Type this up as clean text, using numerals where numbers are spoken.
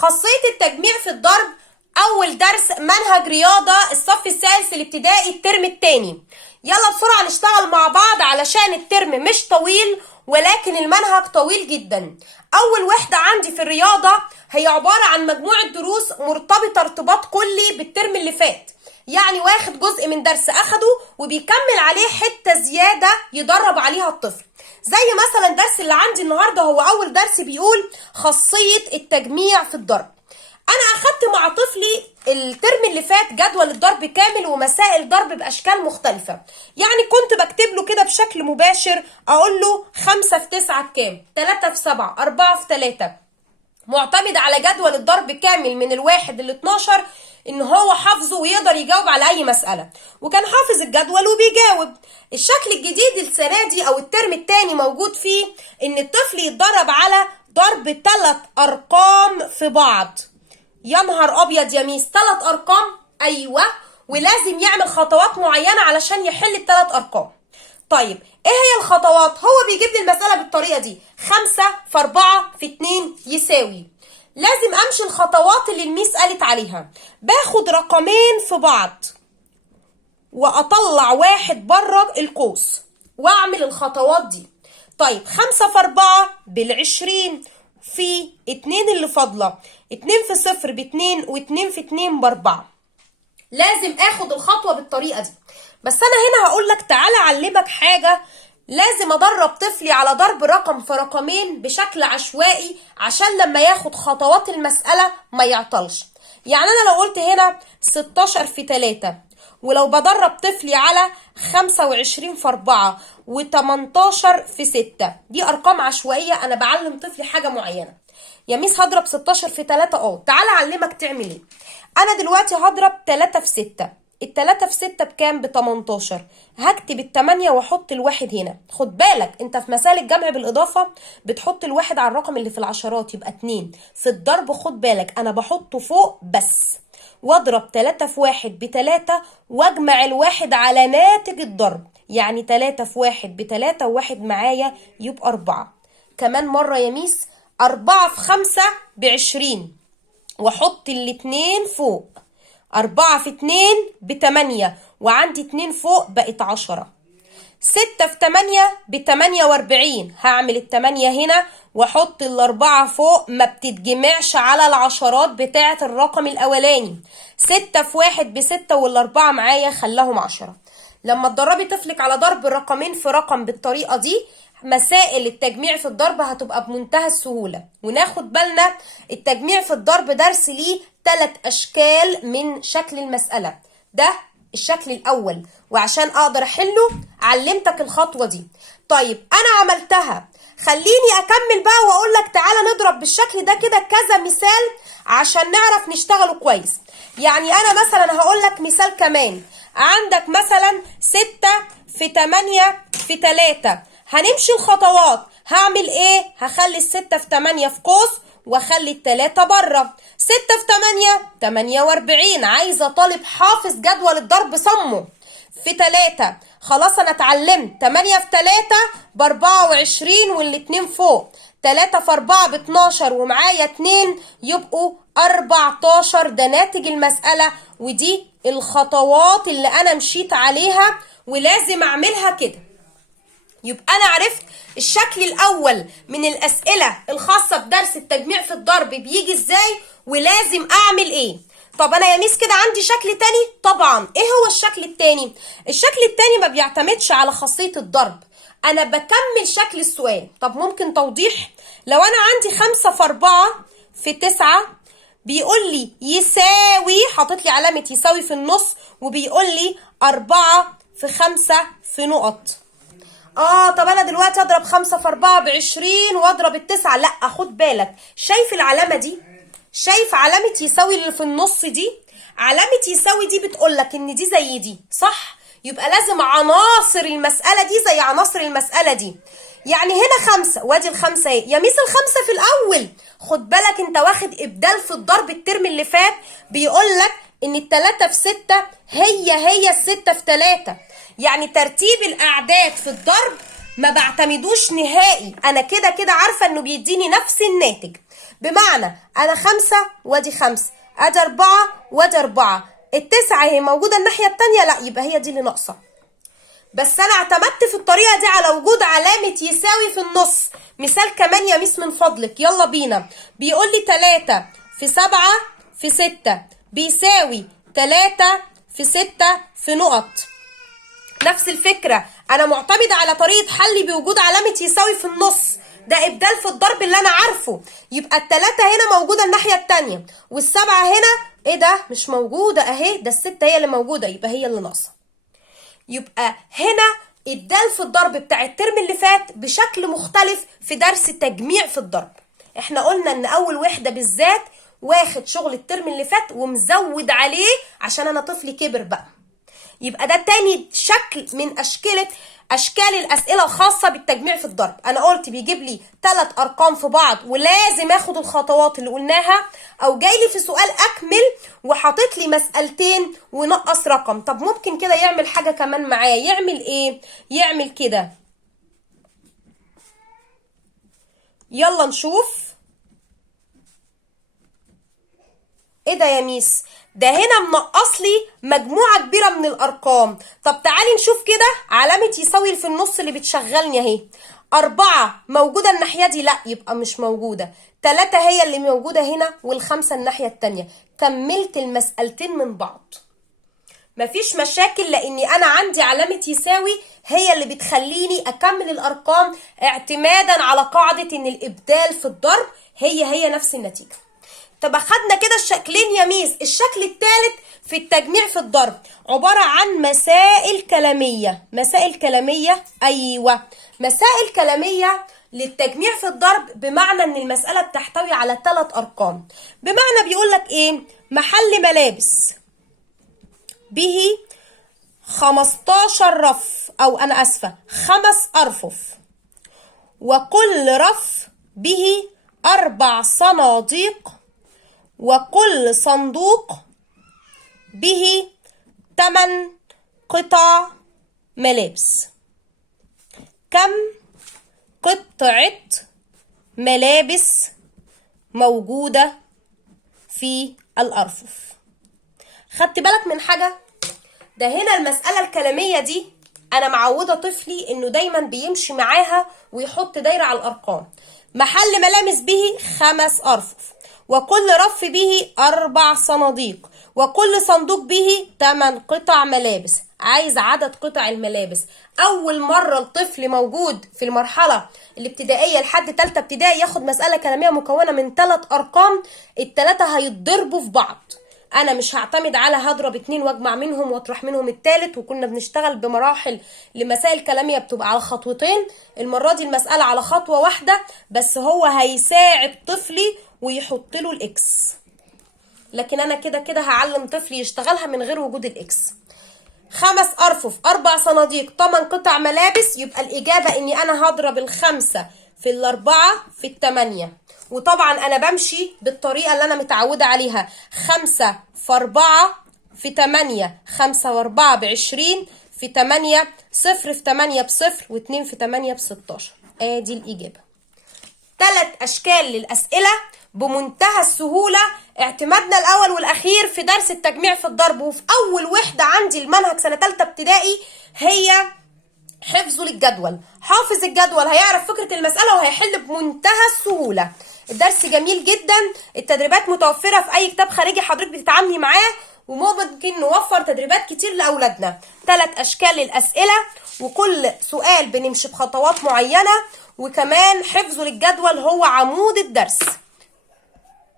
خاصية التجميع في الضرب، أول درس منهج رياضة الصف الثالث الابتدائي الترم التاني. يلا بسرعة نشتغل مع بعض علشان الترم مش طويل ولكن المنهج طويل جدا. أول وحدة عندي في الرياضة هي عبارة عن مجموعة دروس مرتبطة ارتباط كلي بالترم اللي فات، يعني واخد جزء من درس أخده وبيكمل عليه حتة زيادة يدرب عليها الطفل. زي مثلا الدرس اللي عندي النهاردة هو أول درس بيقول خاصية التجميع في الضرب. أنا أخدت مع طفلي الترم اللي فات جدول الضرب كامل ومسائل ضرب بأشكال مختلفة، يعني كنت بكتب له كده بشكل مباشر أقول له 5 في 9 بكام؟ 3 في 7، 4 في 3، معتمد على جدول الضرب كامل من الواحد ل12 ان هو حافظه ويقدر يجاوب على اي مسألة، وكان حافظ الجدول وبيجاوب. الشكل الجديد السنة دي او الترم التاني موجود فيه ان الطفل يتدرب على ضرب 3 ارقام في بعض. يا نهار ابيض يا ميس، 3 ارقام؟ ايوه، ولازم يعمل خطوات معينة علشان يحل ال3 ارقام. طيب ايه هي الخطوات؟ هو بيجيب لي المسألة بالطريقة دي، 5 في 4 في 2 يساوي. لازم امشي الخطوات اللي الميس قالت عليها، باخد رقمين في بعض واطلع واحد بره القوس واعمل الخطوات دي. طيب 5 في 4 ب20 في 2 اللي فاضله، 2 في 0 ب2 و2 في 2 ب4. لازم اخد الخطوة بالطريقة دي. بس انا هنا هقول لك تعالى اعلمك حاجة، لازم ادرب طفلي على ضرب رقم في رقمين بشكل عشوائي عشان لما ياخد خطوات المسألة ما يعطلش. يعني انا لو قلت هنا 16 في 3، ولو بدرب طفلي على 25 في 4 و18 في 6، دي ارقام عشوائية، انا بعلم طفلي حاجة معينة. يا ميس هضرب 16 في 3، تعالى اعلمك تعمل ايه. انا دلوقتي هضرب 3 في 6، ال3 في 6 بكام؟ ب18. هكتب ال8 واحط الواحد هنا. خد بالك انت في مسائل الجمع بالاضافه بتحط الواحد على الرقم اللي في العشرات يبقى 2. في الضرب خد بالك انا بحطه فوق بس، واضرب 3 في 1 ب3 واجمع الواحد على ناتج الضرب، يعني 3 في 1 ب3 وواحد معايا يبقى 4. كمان مره يا ميس 4 في 5 ب20 واحط الاتنين فوق، 4 في 2 ب8 وعندي 2 فوق بقت 10. 6 في 8 ب48، هعمل ال8 هنا واحط ال4 فوق، ما بتتجمعش على العشرات بتاعة الرقم الاولاني. 6 في 1 ب6 وال4 معايا خلاهم 10. لما تدربي طفلك على ضرب رقمين في رقم بالطريقة دي مسائل التجميع في الضرب هتبقى بمنتهى السهولة. وناخد بالنا التجميع في الضرب درس ليه 3 أشكال من شكل المسألة. ده الشكل الأول، وعشان أقدر أحله علمتك الخطوة دي. طيب أنا عملتها، خليني أكمل بقى وأقول لك تعالى نضرب بالشكل ده كده كذا مثال عشان نعرف نشتغله كويس. يعني أنا مثلا هقول لك مثال كمان، عندك مثلا 6 في 8 في 3. هنمشي الخطوات، هعمل ايه؟ هخلي ال6 في 8 في قوس واخلي ال3 بره. 6 في 8 48، عايزه طالب حافظ جدول الضرب صمه. في 3 خلاص انا اتعلمت 8 في 3 ب24 والاتنين فوق، 3 في 4 ب12 ومعايا 2 يبقوا 14. ده ناتج المسألة، ودي الخطوات اللي انا مشيت عليها ولازم اعملها كده. يبقى انا عرفت الشكل الاول من الاسئله الخاصه بدرس التجميع في الضرب بيجي ازاي ولازم اعمل ايه. طب انا يا ميس كده عندي شكل تاني؟ طبعا. ايه هو الشكل التاني؟ الشكل التاني ما بيعتمدش على خاصيه الضرب، انا بكمل شكل السؤال. طب ممكن توضيح؟ لو انا عندي 5 في 4 في 9 بيقول لي يساوي، حاطط لي علامه يساوي في النص، وبيقول لي 4 في 5 في نقط. طب انا دلوقتي اضرب 5 في 4 ب20 واضرب ال9. لا خد بالك، شايف العلامه دي؟ شايف علامه يساوي اللي في النص دي؟ علامه يساوي دي بتقول لك ان دي زي دي، صح؟ يبقى لازم عناصر المساله دي زي عناصر المساله دي. يعني هنا 5 وادي ال5 اهي. يا ميس ال5 في الاول، خد بالك انت واخد ابدال في الضرب الترم اللي فات بيقول لك ان ال3 في 6 هي ال6 في 3. يعني ترتيب الاعداد في الضرب ما بعتمدوش نهائي، انا كده كده عارفه انه بيديني نفس الناتج، بمعنى انا 5 وادي 5، ادي 4 وادي 4، ال9 اهي موجوده الناحيه التانيه، لا يبقى هي دي اللي ناقصه. بس انا اعتمدت في الطريقه دي على وجود علامه يساوي في النص. مثال كمان يا ميس من فضلك، يلا بينا. بيقول لي 3 في 7 في 6 بيساوي 3 في 6 في نقط. نفس الفكره، انا معتمده على طريقه حلي بوجود علامه يساوي في النص، ده ابدال في الضرب اللي انا عارفه. يبقى ال3 هنا موجوده الناحيه الثانيه، وال7 هنا ايه ده مش موجوده اهي، ده ال6 هي اللي موجوده، يبقى هي اللي ناقصه. يبقى هنا الدال في الضرب بتاع الترم اللي فات بشكل مختلف في درس تجميع في الضرب. احنا قلنا ان اول وحده بالذات واخد شغل الترم اللي فات ومزود عليه عشان انا طفلي كبر بقى. يبقى ده تاني شكل من اشكال الاسئله الخاصه بالتجميع في الضرب. انا قلت بيجيب لي 3 ارقام في بعض ولازم اخد الخطوات اللي قلناها، او جاي لي في سؤال اكمل وحاطط لي مسالتين ونقص رقم. طب ممكن كده يعمل حاجه كمان معايا، يعمل ايه؟ يعمل كده، يلا نشوف. ايه ده يا ميس؟ ده هنا منقص لي مجموعه كبيره من الارقام. طب تعالي نشوف كده علامه يساوي في النص اللي بتشغلني اهي. 4 موجوده الناحيه دي، لا يبقى مش موجوده. 3 هي اللي موجوده هنا، وال5 الناحيه التانيه. كملت المسألتين من بعض، مفيش مشاكل، لاني انا عندي علامه يساوي هي اللي بتخليني اكمل الارقام اعتمادا على قاعده ان الابدال في الضرب هي نفس النتيجه. طب اخدنا كده الشكلين يا ميس. الشكل الثالث في التجميع في الضرب عبارة عن مسائل كلامية. مسائل كلامية، ايوه، مسائل كلامية للتجميع في الضرب، بمعنى ان المسألة بتحتوي على 3 ارقام. بمعنى بيقول لك ايه؟ محل ملابس به 15 رف، او انا اسفة 5 ارفف، وكل رف به 4 صناديق، وكل صندوق به 8 قطع ملابس. كم قطعة ملابس موجودة في الأرفف؟ خدت بالك من حاجة؟ ده هنا المسألة الكلامية دي أنا معودة طفلي إنه دايما بيمشي معاها ويحط دايرة على الأرقام. محل ملابس به 5 أرفف، وكل رف به 4 صناديق، وكل صندوق به 8 قطع ملابس. عايز عدد قطع الملابس. اول مره الطفل موجود في المرحله الابتدائيه لحد 3 ابتدائي ياخد مساله كلاميه مكونه من 3 ارقام، ال3 هيتضربوا في بعض. انا مش هعتمد على هضرب 2 واجمع منهم واطرح منهم الثالث، وكنا بنشتغل بمراحل لمسائل كلاميه بتبقى على خطوتين. المره دي المساله على خطوه واحده بس، هو هيساعد طفلي ويحط له الاكس. لكن انا كده هعلم طفلي يشتغلها من غير وجود الاكس. 5 ارفف، 4 صناديق، 8 قطع ملابس. يبقى الاجابه اني انا هضرب ال5 في ال4 في ال8. وطبعا انا بمشي بالطريقه اللي انا متعوده عليها. 5 في 4 في 8، 5 و4 ب20 في 8، 0 في 8 ب0، و2 في 8 ب16. ادي الاجابه. 3 اشكال للاسئله بمنتهى السهوله. اعتمادنا الاول والاخير في درس التجميع في الضرب، وفي اول وحده عندي المنهج سنه 3 ابتدائي هي حفظه للجدول. حافظ الجدول هيعرف فكره المساله وهيحل بمنتهى السهوله. الدرس جميل جدا، التدريبات متوفره في اي كتاب خارجي حضرتك بتتعاملي معاه، وممكن نوفر تدريبات كتير لاولادنا. 3 اشكال للاسئله، وكل سؤال بنمشي بخطوات معينه، وكمان حفظه للجدول هو عمود الدرس.